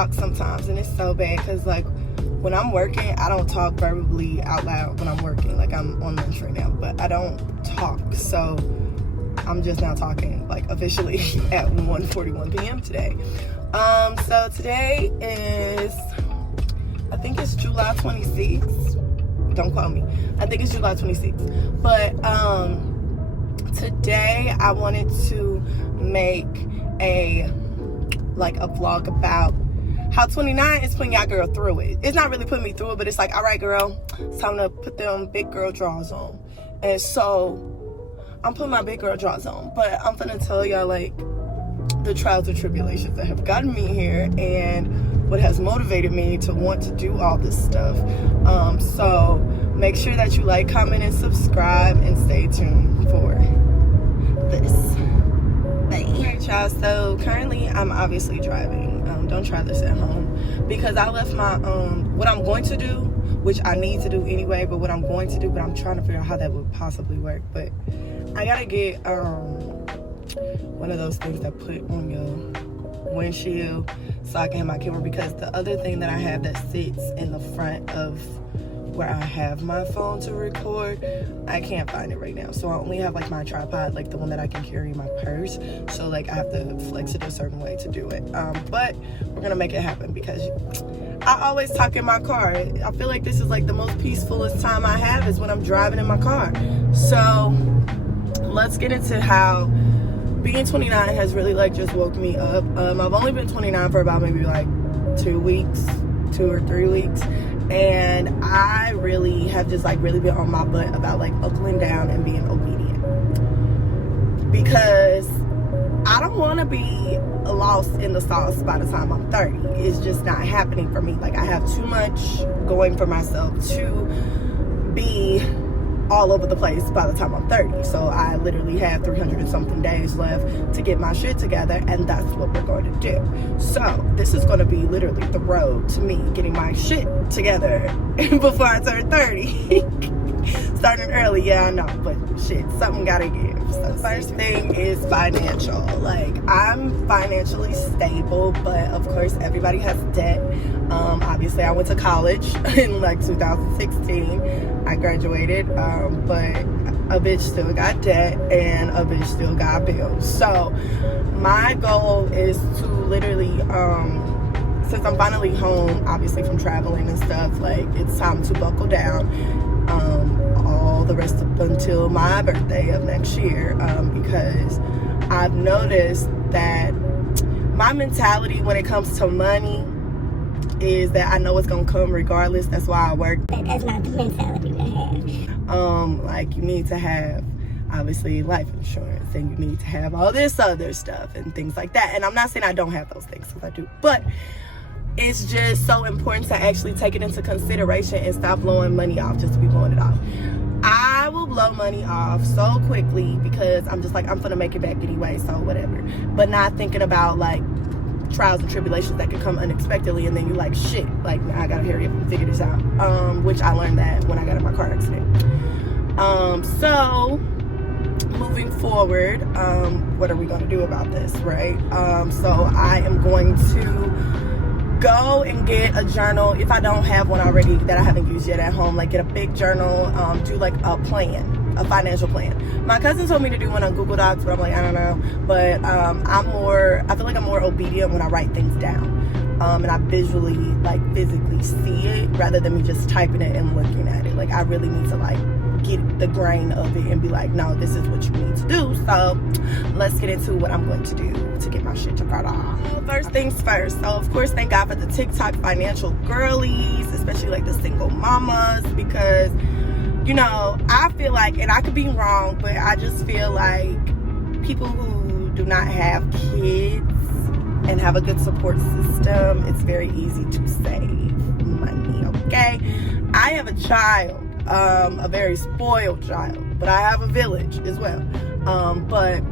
talk sometimes, and it's so bad because like when I'm working, I don't talk verbally out loud when I'm working. Like I'm on lunch right now, but I don't talk. So I'm just now talking like officially at 1:41 p.m. today. So today is, I think it's July 26th. Don't quote me. I think it's July 26th. But today I wanted to make a vlog about how 29 is putting y'all girl through it. It's not really putting me through it, but it's like, all right, girl, it's time to put them big girl drawers on. And so I'm putting my big girl drawers on, but I'm gonna tell y'all like the trials and tribulations that have gotten me here and what has motivated me to want to do all this stuff. So make sure that you like, comment, and subscribe, and stay tuned for this. Alright, y'all, so currently I'm obviously driving. Don't try this at home because I left my what I'm going to do, which I need to do anyway, but what I'm going to do, but I'm trying to figure out how that would possibly work. But I gotta get one of those things that put on your windshield so I can have my camera, because the other thing that I have that sits in the front of where I have my phone to record, I can't find it right now. So I only have like my tripod, like the one that I can carry in my purse. So like I have to flex it a certain way to do it. But we're gonna make it happen because I always talk in my car. I feel like this is like the most peacefulest time I have is when I'm driving in my car. So let's get into how being 29 has really like just woke me up. I've only been 29 for about maybe like 2 or 3 weeks. And I really have just like really been on my butt about like buckling down and being obedient, because I don't want to be lost in the sauce by the time I'm 30. It's just not happening for me. Like I have too much going for myself to be all over the place by the time I'm 30. So I literally have 300 and something days left to get my shit together, and that's what we're going to do. So this is going to be literally the road to me getting my shit together before I turn 30. Starting early, yeah, I know, but shit, something gotta give. So the first thing is financial. Like I'm financially stable, but of course everybody has debt. Obviously I went to college in like 2016. I graduated, but a bitch still got debt and a bitch still got bills. So my goal is to literally, since I'm finally home, obviously from traveling and stuff, like it's time to buckle down. All the rest up until my birthday of next year, because I've noticed that my mentality when it comes to money is that I know it's gonna come regardless. That's why I work. That's not the mentality to have. Like you need to have obviously life insurance, and you need to have all this other stuff and things like that. And I'm not saying I don't have those things, because I do, but it's just so important to actually take it into consideration and stop blowing money off just to be blowing it off. I will blow money off so quickly because I'm just like, I'm gonna make it back anyway, so whatever. But not thinking about like trials and tribulations that could come unexpectedly, and then you're like, shit, like I gotta hurry up and figure this out. Which I learned that when I got in my car accident. So moving forward, what are we gonna do about this, right? So I am going to go and get a journal if I don't have one already that I haven't used yet at home. Like get a big journal, do like a plan, a financial plan. My cousin told me to do one on Google Docs, but I'm like, I don't know. But I feel like I'm more obedient when I write things down, and I visually, like physically see it rather than me just typing it and looking at it. Like I really need to like get the grain of it and be like, no, this is what you need to do. So let's get into what I'm going to do to get my shit together. First things first. So of course, thank God for the TikTok financial girlies, especially like the single mamas, because you know, I feel like, and I could be wrong, but I just feel like people who do not have kids and have a good support system, it's very easy to save money, okay? I have a child, a very spoiled child, but I have a village as well. But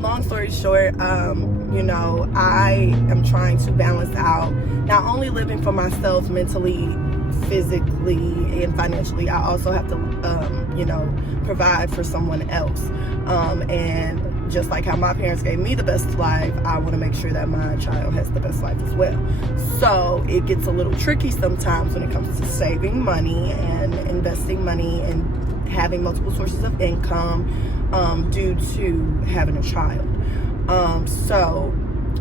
long story short, you know, I am trying to balance out not only living for myself mentally, physically, and financially. I also have to, you know, provide for someone else. And just like how my parents gave me the best life, I want to make sure that my child has the best life as well. So it gets a little tricky sometimes when it comes to saving money and investing money and having multiple sources of income due to having a child. So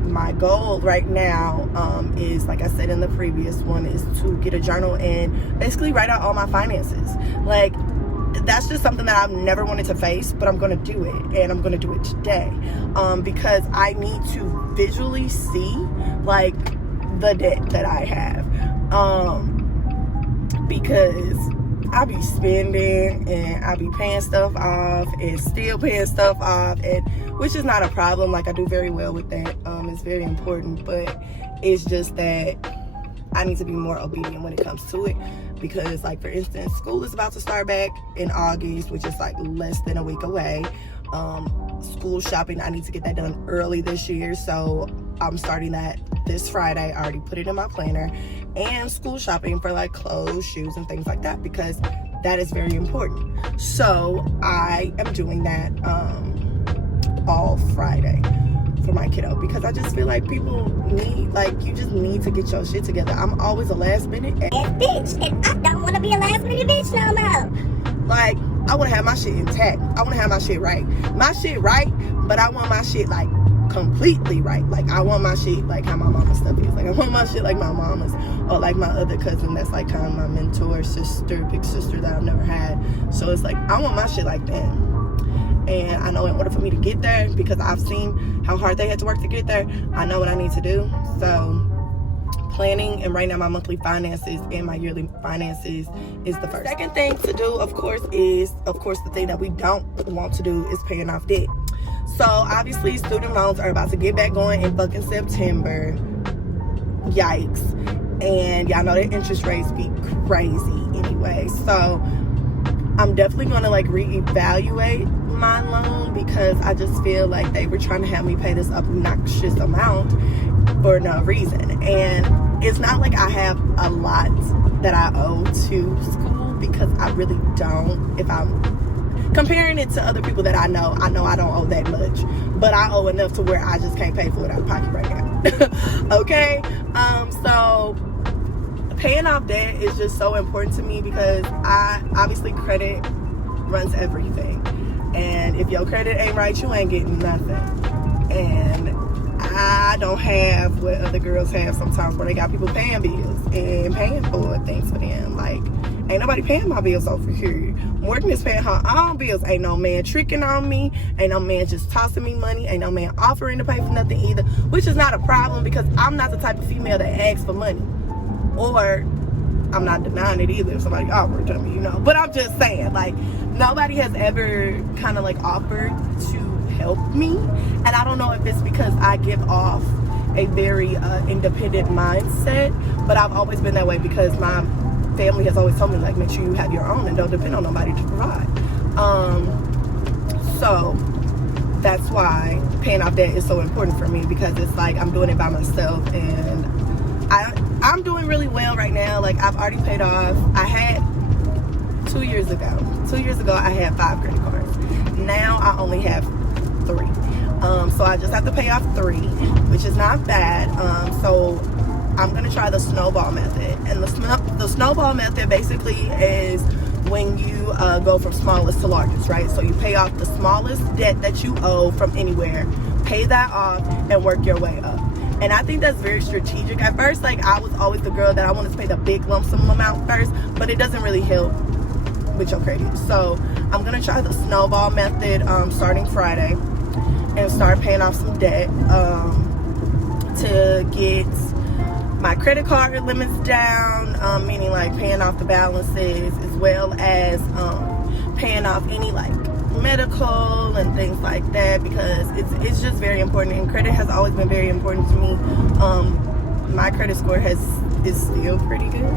my goal right now is, like I said in the previous one, is to get a journal and basically write out all my finances. Like, that's just something that I've never wanted to face, but I'm going to do it, and I'm going to do it today, because I need to visually see, like, the debt that I have, because I be spending, and I be paying stuff off, and still paying stuff off, and which is not a problem. Like, I do very well with that. It's very important, but it's just that I need to be more obedient when it comes to it. Because, like, for instance, school is about to start back in August, which is like less than a week away. School shopping, I need to get that done early this year, so I'm starting that this Friday. I already put it in my planner. And school shopping for like clothes, shoes, and things like that, because that is very important. So I am doing that all Friday for my kiddo, because I just feel like people need, like, you just need to get your shit together. I'm always a last minute bitch, and I don't want to be a last minute bitch no more. Like, I want to have my shit intact. I want to have my shit right. My shit right, but I want my shit, like, completely right. Like, I want my shit like how my mama's stuff is. Like, I want my shit like my mama's, or like my other cousin that's like kind of my mentor, sister, big sister that I've never had. So it's like, I want my shit like that. And I know in order for me to get there, because I've seen how hard they had to work to get there, I know what I need to do. So planning and writing out my monthly finances and my yearly finances is the first. Second thing to do, of course, is, the thing that we don't want to do is paying off debt. So obviously student loans are about to get back going in fucking September. Yikes. And y'all know that interest rates be crazy anyway. So I'm definitely gonna like reevaluate my loan, because I just feel like they were trying to have me pay this obnoxious amount for no reason. And it's not like I have a lot that I owe to school, because I really don't. If I'm comparing it to other people that I know I don't owe that much, but I owe enough to where I just can't pay for it out of pocket right now. Okay, so paying off debt is just so important to me, because obviously credit runs everything, and if your credit ain't right, you ain't getting nothing. And I don't have what other girls have sometimes, where they got people paying bills and paying for things for them. Like, ain't nobody paying my bills over here. Morgan is paying her own bills. Ain't no man tricking on me. Ain't no man just tossing me money. Ain't no man offering to pay for nothing either, which is not a problem, because I'm not the type of female that asks for money. Or I'm not denying it either if somebody offered to me, you know. But I'm just saying, like, nobody has ever kind of like offered to help me. And I don't know if it's because I give off a very independent mindset, but I've always been that way, because my family has always told me, like, make sure you have your own and don't depend on nobody to provide. So that's why paying off debt is so important for me, because it's like I'm doing it by myself, and I'm doing really well right now. Like, I've already paid off. I had 2 years ago I had 5 credit cards. Now I only have 3. So I just have to pay off 3, which is not bad. So I'm gonna try the snowball method. And the snowball method basically is when you go from smallest to largest, right? So you pay off the smallest debt that you owe from anywhere, pay that off, and work your way up. And I think that's very strategic. At first, like, I was always the girl that I wanted to pay the big lump sum amount first, but it doesn't really help with your credit. So I'm gonna try the snowball method starting Friday, and start paying off some debt to get my credit card limits down, meaning like paying off the balances, as well as paying off any like medical and things like that, because it's just very important, and credit has always been very important to me. My credit score is still pretty good.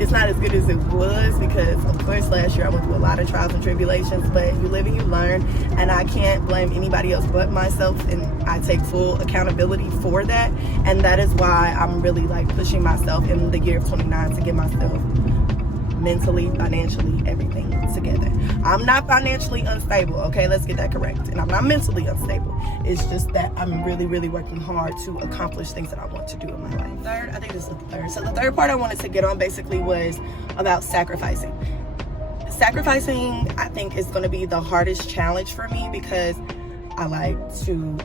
It's not as good as it was, because of course last year I went through a lot of trials and tribulations, but you live and you learn, and I can't blame anybody else but myself, and I take full accountability for that. And that is why I'm really like pushing myself in the year of 29 to get myself mentally, financially, everything together. I'm not financially unstable, okay? Let's get that correct. And I'm not mentally unstable. It's just that I'm really, really working hard to accomplish things that I want to do in my life. Third, I think this is the third. So the third part I wanted to get on basically was about sacrificing. Sacrificing, I think, is going to be the hardest challenge for me because I like to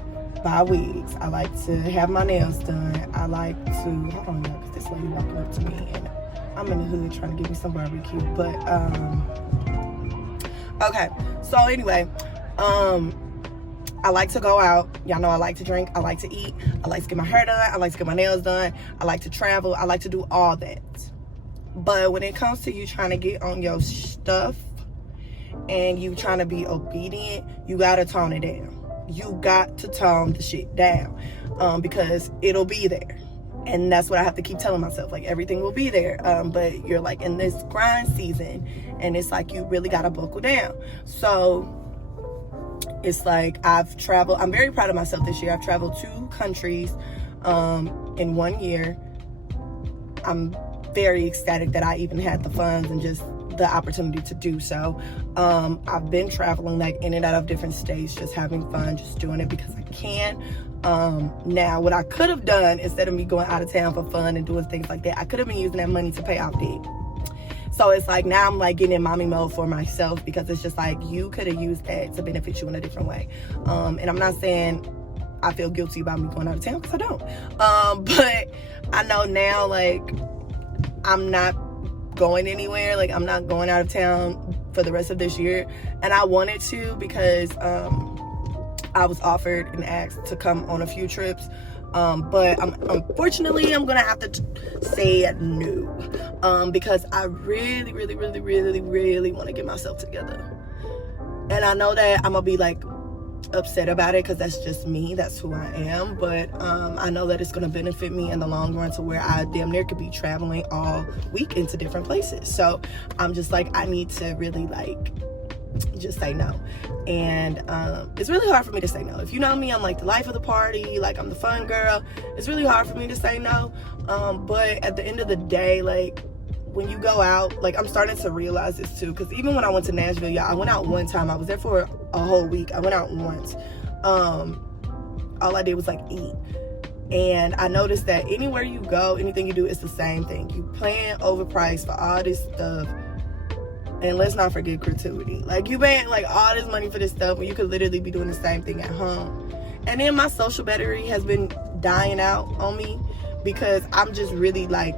buy wigs. I like to have my nails done. I like to, hold on, y'all, because this lady walking up to me and I'm in the hood trying to give me some barbecue. But, okay. So anyway, I like to go out. Y'all know I like to drink. I like to eat. I like to get my hair done. I like to get my nails done. I like to travel. I like to do all that. But when it comes to you trying to get on your stuff and you trying to be obedient, you got to tone it down. You got to tone the shit down because it'll be there. And that's what I have to keep telling myself. Like, everything will be there. But you're like in this grind season and it's like you really got to buckle down. So it's like I've traveled. I'm very proud of myself this year. I've traveled 2 countries in 1 year. I'm very ecstatic that I even had the funds and just the opportunity to do so. I've been traveling like in and out of different states, just having fun, just doing it because I can. Now, what I could have done instead of me going out of town for fun and doing things like that, I could have been using that money to pay off debt. So it's like now I'm like getting in mommy mode for myself because it's just like you could have used that to benefit you in a different way. And I'm not saying I feel guilty about me going out of town because I don't. But I know now, like, I'm not going anywhere. Like, I'm not going out of town for the rest of this year. And I wanted to because I was offered and asked to come on a few trips. But unfortunately, I'm going to have to say no. Because I really, really, really, really, really want to get myself together. And I know that I'm going to be like upset about it because that's just me. That's who I am. But I know that it's going to benefit me in the long run to where I damn near could be traveling all week into different places. So I'm just like, I need to really like just say no. And it's really hard for me to say no. If you know me, I'm like the life of the party, like I'm the fun girl. It's really hard for me to say no. But at the end of the day, like when you go out, like I'm starting to realize this too, because even when I went to Nashville, y'all, I went out one time. I was there for a whole week. I went out once. All I did was like eat. And I noticed that anywhere you go, anything you do, it's the same thing. You paying overpriced for all this stuff. And let's not forget gratuity. Like, you paying like all this money for this stuff when you could literally be doing the same thing at home. And then my social battery has been dying out on me because I'm just really like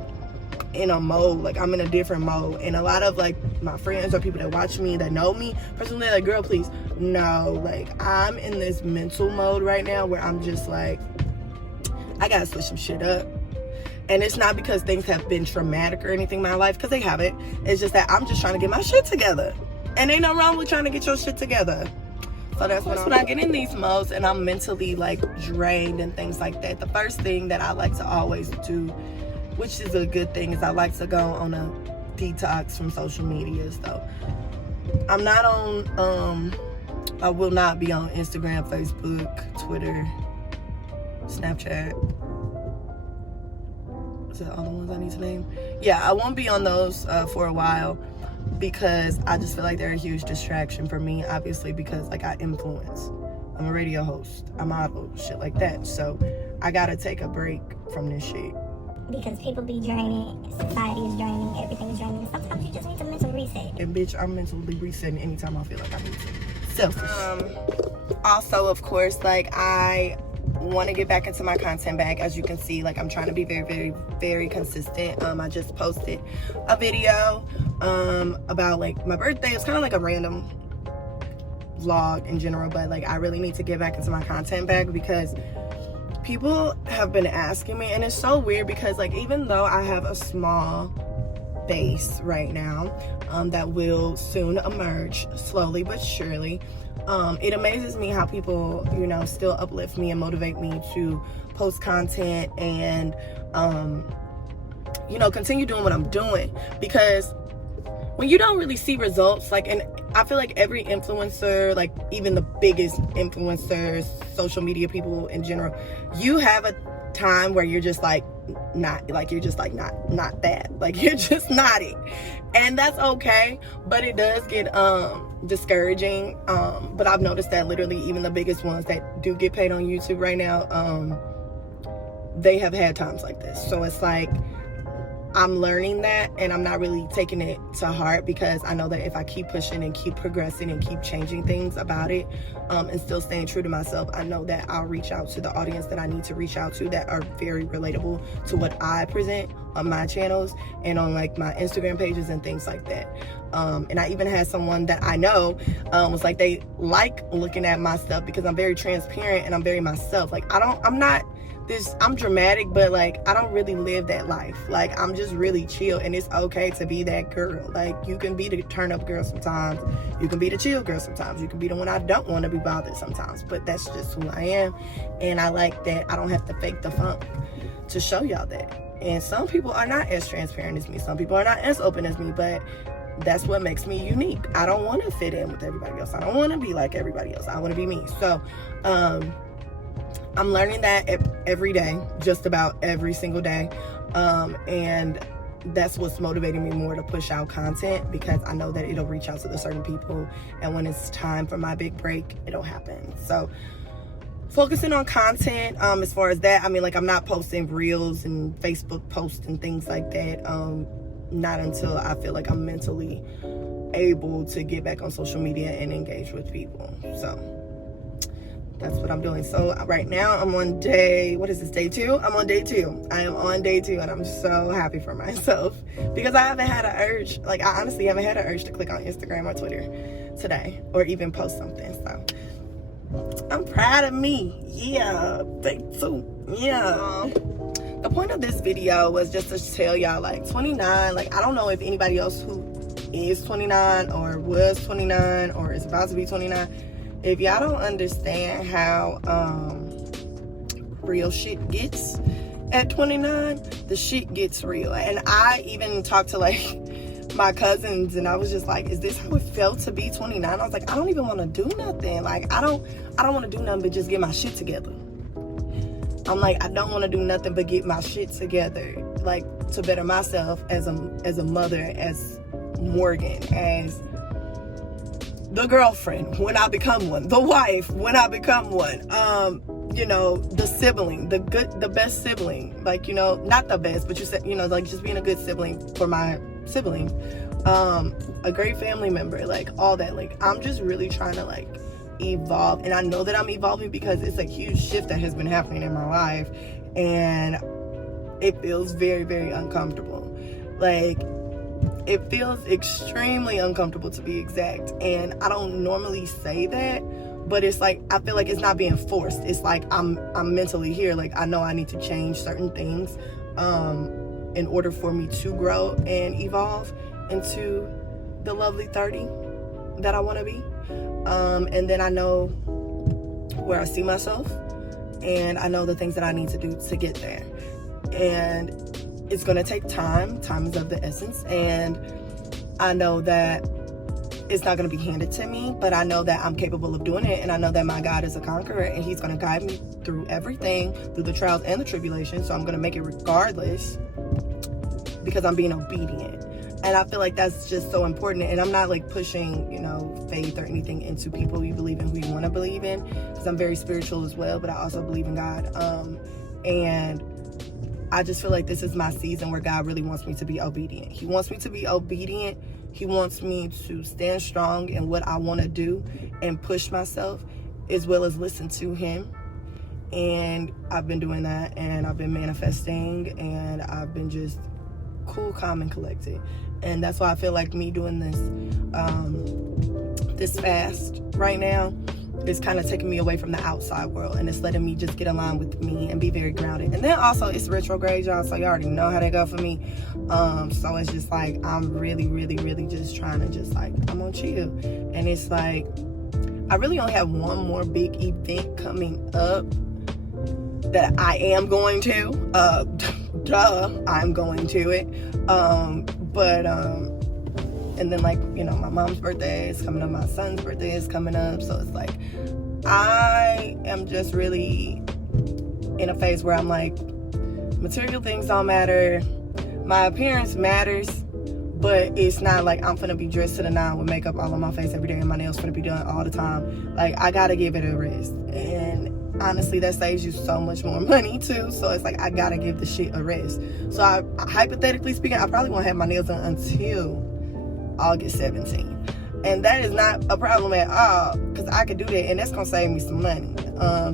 in a mode. Like, I'm in a different mode. And a lot of like my friends or people that watch me, that know me personally, like, girl, please. No, like, I'm in this mental mode right now where I'm just like, I gotta switch some shit up. And it's not because things have been traumatic or anything in my life, because they haven't. It's just that I'm just trying to get my shit together. And ain't no wrong with trying to get your shit together. So that's when I get in these modes and I'm mentally like drained and things like that. The first thing that I like to always do, which is a good thing, is I like to go on a detox from social media. So I'm not on, I will not be on Instagram, Facebook, Twitter, Snapchat. Is that all the ones I need to name? Yeah, I won't be on those for a while because I just feel like they're a huge distraction for me, obviously, because like I influence. I'm a radio host, I model, shit like that. So I gotta take a break from this shit. Because people be draining, society is draining, everything is draining. Sometimes you just need to mentally reset. And bitch, I'm mentally resetting anytime I feel like I need to. Selfish. Also, of course, like I want to get back into my content bag. As you can see, like I'm trying to be very, very, very consistent. I just posted a video about like my birthday. It's kind of like a random vlog in general, but like I really need to get back into my content bag because people have been asking me, and it's so weird because like even though I have a small base right now that will soon emerge slowly but surely, it amazes me how people, you know, still uplift me and motivate me to post content and, you know, continue doing what I'm doing. Because when you don't really see results, like, and I feel like every influencer, like even the biggest influencers, social media people in general, you have a time where you're just like, not that, like you're just not it. And that's okay, but it does get discouraging. But I've noticed that literally even the biggest ones that do get paid on YouTube right now, they have had times like this. So it's like, I'm learning that, and I'm not really taking it to heart, because I know that if I keep pushing and keep progressing and keep changing things about it, and still staying true to myself, I know that I'll reach out to the audience that I need to reach out to, that are very relatable to what I present on my channels and on like my Instagram pages and things like that. And I even had someone that I know was like, they like looking at my stuff because I'm very transparent and I'm very myself. Like, I'm dramatic, but like, I don't really live that life. Like, I'm just really chill, and it's okay to be that girl. Like, you can be the turn up girl sometimes, you can be the chill girl sometimes, you can be the one I don't want to be bothered sometimes, but that's just who I am. And I like that I don't have to fake the funk to show y'all that. And some people are not as transparent as me, some people are not as open as me, but that's what makes me unique. I don't want to fit in with everybody else, I don't want to be like everybody else, I want to be me. So I'm learning that every day, just about every single day. And that's what's motivating me more to push out content, because I know that it'll reach out to the certain people. And when it's time for my big break, it'll happen. So focusing on content, as far as that, I mean, like, I'm not posting reels and Facebook posts and things like that. Not until I feel like I'm mentally able to get back on social media and engage with people. So that's what I'm doing. So right now I'm on day, what is this, day 2? I'm on day 2. I am on day 2, and I'm so happy for myself, because I haven't had an urge, like, I honestly haven't had an urge to click on Instagram or Twitter today, or even post something. So I'm proud of me. Yeah, day 2. Yeah. The point of this video was just to tell y'all, like, 29, like, I don't know if anybody else who is 29 or was 29 or is about to be 29, if y'all don't understand how real shit gets at 29, the shit gets real. And I even talked to like my cousins, and I was just like, is this how it felt to be 29? I was like, I don't even want to do nothing. Like, I don't want to do nothing but just get my shit together. I'm like, I don't want to do nothing but get my shit together, like, to better myself as a mother, as Morgan, as the girlfriend when I become one, the wife when I become one, you know, the sibling, the best sibling, like, you know, not the best, but you said, you know, like, just being a good sibling for my siblings, a great family member, like, all that. Like, I'm just really trying to, like, evolve, and I know that I'm evolving because it's a huge shift that has been happening in my life, and it feels very, very uncomfortable. Like, it feels extremely uncomfortable, to be exact. And I don't normally say that, but it's like, I feel like it's not being forced. It's like I'm mentally here. Like, I know I need to change certain things in order for me to grow and evolve into the lovely 30 that I want to be. And then I know where I see myself, and I know the things that I need to do to get there. And it's going to take time. Time is of the essence. And I know that it's not going to be handed to me, but I know that I'm capable of doing it. And I know that my God is a conqueror, and he's going to guide me through everything, through the trials and the tribulations. So I'm going to make it regardless, because I'm being obedient. And I feel like that's just so important. And I'm not like pushing, you know, faith or anything into people. You believe in who you want to believe in, because I'm very spiritual as well, but I also believe in God. And I just feel like this is my season where God really wants me to be obedient. He wants me to be obedient. He wants me to stand strong in what I want to do and push myself, as well as listen to him. And I've been doing that, and I've been manifesting, and I've been just cool, calm, and collected. And that's why I feel like me doing this fast right now is kind of taking me away from the outside world, and it's letting me just get aligned with me and be very grounded. And then also it's retrograde, y'all, so you already know how they go for me. So it's just like, I'm really, really, really just trying to just like, I'm on chill. And it's like, I really only have one more big event coming up that I am going to. I'm going to it. And then, like, you know, my mom's birthday is coming up, my son's birthday is coming up. So it's like, I am just really in a phase where I'm like, material things don't matter. My appearance matters, but it's not like I'm finna be dressed to the nine with makeup all on my face every day and my nails finna be done all the time. Like, I gotta give it a rest. And honestly, that saves you so much more money too. So it's like, I gotta give the shit a rest. So hypothetically speaking, I probably won't have my nails done until August 17th. And that is not a problem at all, because I could do that and that's gonna save me some money.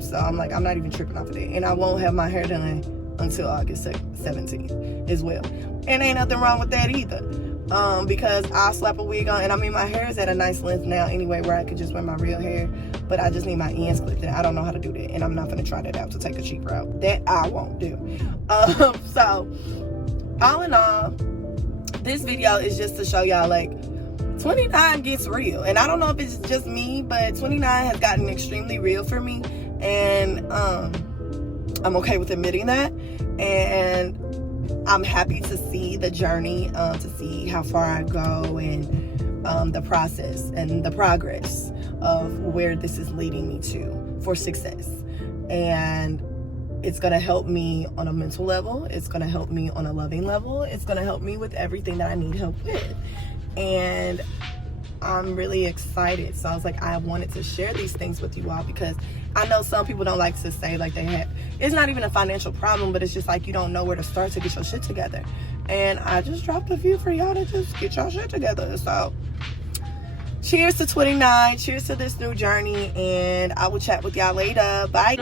So I'm like, I'm not even tripping off of that. And I won't have my hair done until August 17th as well. And ain't nothing wrong with that either. Because I'll slap a wig on, and I mean, my hair is at a nice length now anyway, where I could just wear my real hair, but I just need my ends clipped, and I don't know how to do that, and I'm not gonna try that out to take a cheap route. That I won't do. So all in all, this video is just to show y'all, like, 29 gets real. And I don't know if it's just me, but 29 has gotten extremely real for me, and I'm okay with admitting that. And I'm happy to see the journey, to see how far I go, and the process and the progress of where this is leading me to for success. And it's gonna help me on a mental level, it's gonna help me on a loving level, it's gonna help me with everything that I need help with. And I'm really excited. So I was like, I wanted to share these things with you all, because I know some people don't like to say like they have, it's not even a financial problem, but it's just like you don't know where to start to get your shit together. And I just dropped a few for y'all to just get your shit together. So cheers to 29, cheers to this new journey, and I will chat with y'all later. Bye.